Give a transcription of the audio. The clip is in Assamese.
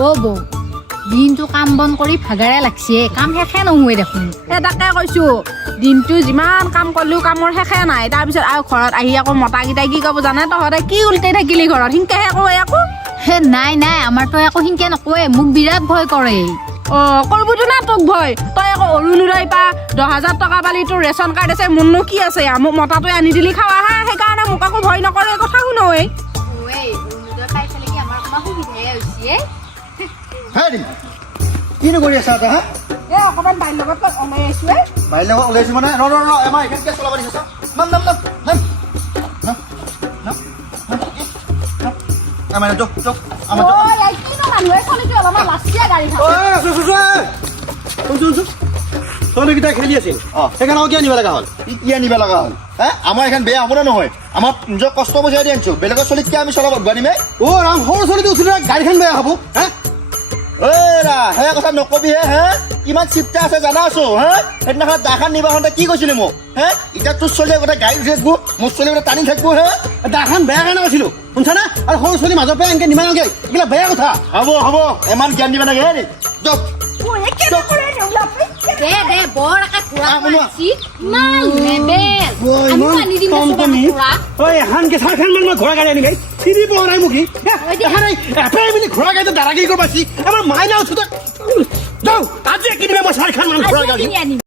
অ' বৌ দিনটো কাম বন কৰি ভাগাৰে লাগছে কাম শেষে নহয় দেখোন তাকে কৈছো দিনটো যিমান কাম কৰিলেও কামৰ শেষে নাই তাৰপিছত আৰু ঘৰত আহি আকৌ মতাকেইটাই কি ক'ব জানে তহঁতে কি উল্টাই থাকিলি ঘৰত সিনকেহে কয় আকৌ হে নাই আমাৰতো একো সিনকে নকয়ে মোক বিৰাট ভয় কৰে কৰিবতো না তোক ভয় তই আকৌ অৰুণোদয় পা 10,000 টকা পালি তোৰ ৰেচন কাৰ্ড আছে মোৰনো কি আছে মোক মতাটোৱে আনি দিলি খাৱা হা সেইকাৰণে মোক আকৌ ভয় নকৰে কথা শুনো কিনো কৰি আছা হা অকণমান বাইৰ লগত ওলাই আহিছো বাইৰ লগত ওলাইছো মানে আমাৰ এখানকে চলাব দিছে নাম নাম নাম নাম নাম যোগ যোগ আমাৰ ছোৱালীকেইটা খেলি আছিল সেইকাৰণে কি আনিব লগা হ'ল কি আনিব লগা হ'ল হা আমাৰ এখন বেয়া হ'ব নহয় আমাৰ নিজৰ কষ্ট পইচা দি আনিছো বেলেগৰ চলিত কি আমি চলাব বানিমে ৰাম সৰু ছোৱালীটো উঠিলে গাড়ীখন বেয়া হ'ব হা সেই কথা নকবি হে কিমান চিপ্তা আছে জানা আছো হা সেইদিনাখন দাখন নিবা হওঁতে কি কৈছিলি মোক হে এতিয়া তোৰ ছোৱালীয়ে গোটেই গাড়ী উঠি থাকিব মোৰ ছোৱালী গোটেই টানি থাকিব হে দাখন বেয়া কাৰণে কৈছিলো শুনছানে আৰু সৰু ছোৱালী মাজৰ পৰা এনেকে নিবা নালাগে এইবিলাক বেয়া কথা হ'ব ইমান জ্ঞান দিবা নাগে হে দে বৰ একে ঘূৰা ইমান লেবেল এখানকে চাৰখান মান মই ঘোঁৰা গাড়ী আনিবাই চিনি পোৱা নাই মুখি এটাই মিলি ঘোঁৰা গাড়ীতে দাঁড়াগি কৰিব পাৰছি আমাৰ মাইনা উঠোতে যাওঁ আজি কিনিবা মই চাৰখান মান ঘোঁৰা গাড়ী